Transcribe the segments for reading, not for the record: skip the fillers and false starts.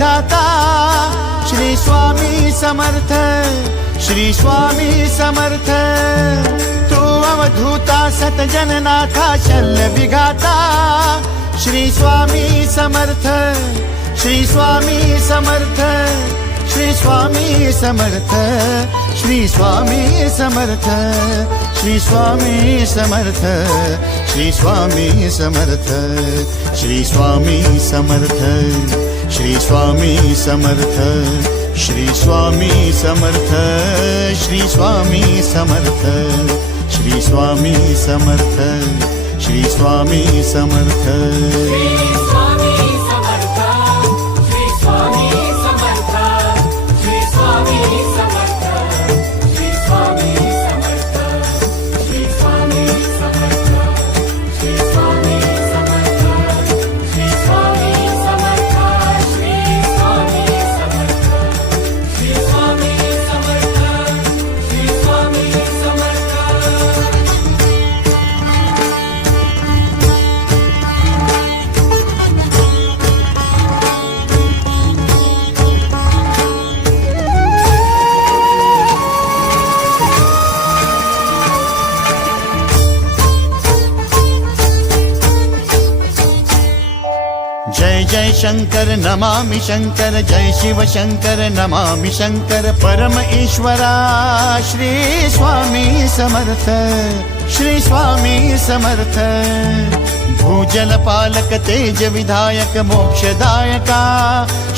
विधाता श्री स्वामी समर्थ, श्री स्वामी समर्थ। तू अवधूता सतजननाथा शल्य विघाता श्री स्वामी समर्थ, श्री स्वामी समर्थ, श्री स्वामी समर्थ, श्री स्वामी समर्थ, श्री स्वामी समर्थ, श्री स्वामी समर्थ, श्री स्वामी समर्थ, श्री स्वामी समर्थ, श्री स्वामी समर्थ, श्री स्वामी समर्थ, श्री स्वामी समर्थ, श्री स्वामी समर्थ। जय जय शंकर नमामि शंकर, जय शिव शंकर नमामि शंकर। परम ईश्वरा श्री स्वामी समर्थ, श्री स्वामी समर्थ। भूजल पालक तेज विधायक मोक्षदायका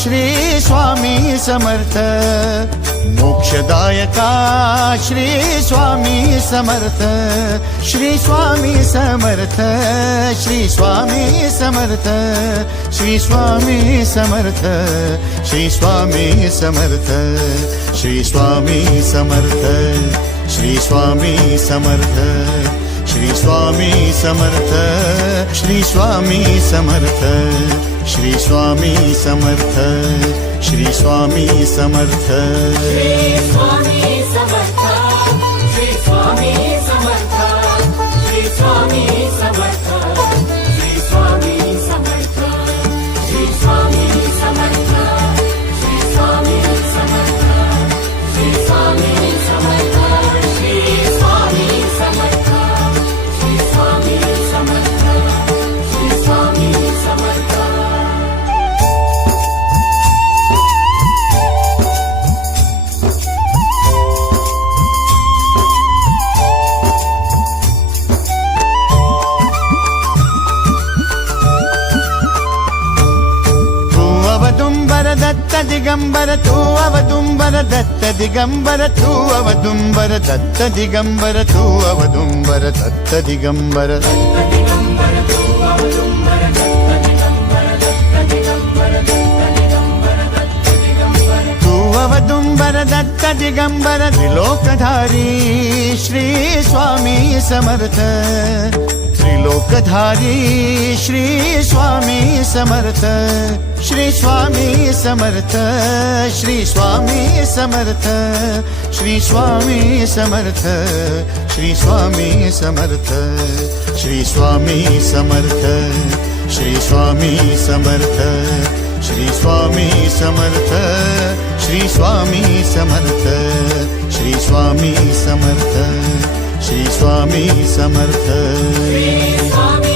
श्री स्वामी समर्थ, मोक्षदायका श्री स्वामी समर्थ, श्री स्वामी समर्थ, श्री स्वामी समर्थ, श्री स्वामी समर्थ, श्री स्वामी समर्थ, श्री स्वामी समर्थ, श्री स्वामी समर्थ, श्री स्वामी समर्थ, श्री स्वामी समर्थ, श्री स्वामी समर्थ, श्री स्वामी समर्थ। श्री स्वामी समर्थ, श्री स्वामी समर्थ, श्री स्वामी समर्थ, श्री स्वामी समर्थ, श्री स्वामी समर्थ, श्री स्वामी समर्थ, श्री स्वामी समर्थ, श्री स्वामी समर्थ, श्री स्वामी समर्थ, श्री स्वामी समर्थ। दत्त दिगंबर तू अवदुंबर दत्त दिगंबर तू अवदुंबर दत्त दिगंबर तू अवदुंबर दत्त दिगंबर। तू अवदुंबर दत्त दिगंबर त्रिलोकधारी श्री स्वामी समर्थ, त्रिलोकधारी श्री स्वामी समर्थ, श्री स्वामी समर्थ, श्री स्वामी समर्थ, श्री स्वामी समर्थ, श्री स्वामी समर्थ, श्री स्वामी समर्थ, श्री स्वामी समर्थ, श्री स्वामी समर्थ, श्री स्वामी समर्थ, श्री स्वामी समर्थ, श्री स्वामी समर्थ। श्री स्वामी